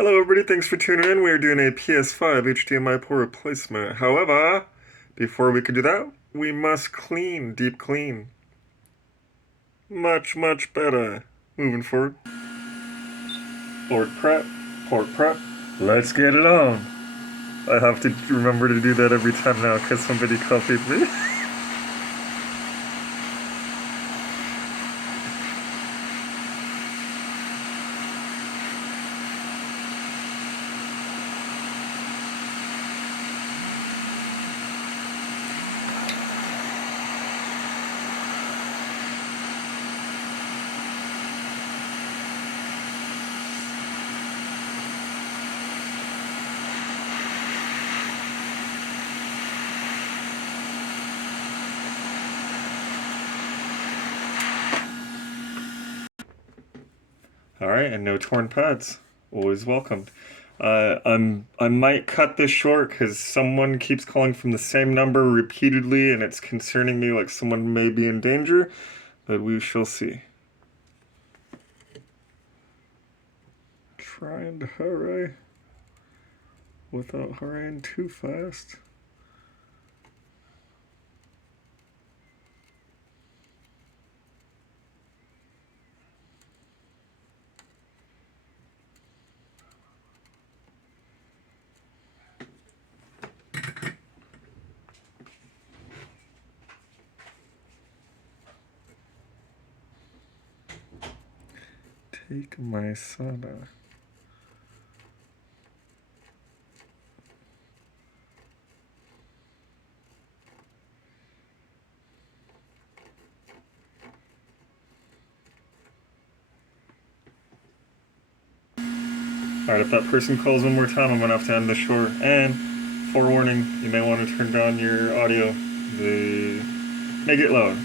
Hello everybody, thanks for tuning in. We are doing a PS5 HDMI port replacement. However, before we can do that, we must clean, deep clean. Much better. Moving forward. Port prep. Let's get it on. I have to remember to do that every time now because somebody copied me. Alright, and no torn pads. Always welcomed. I might cut this short because someone keeps calling from the same number repeatedly and it's concerning me like someone may be in danger, but we shall see. Trying to hurry without hurrying too fast. Take my soda. Alright, if that person calls one more time, I'm going to have to end the short. And, forewarning, you may want to turn down your audio. Make it loud.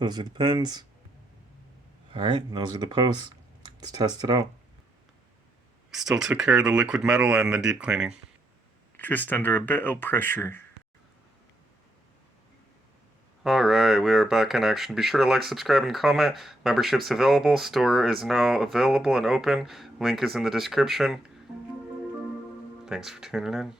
Those are the pins. Alright, and those are the posts. Let's test it out. Still took care of the liquid metal and the deep cleaning. Just under a bit of pressure. Alright, we are back in action. Be sure to like, subscribe, and comment. Membership's available. Store is now available and open. Link is in the description. Thanks for tuning in.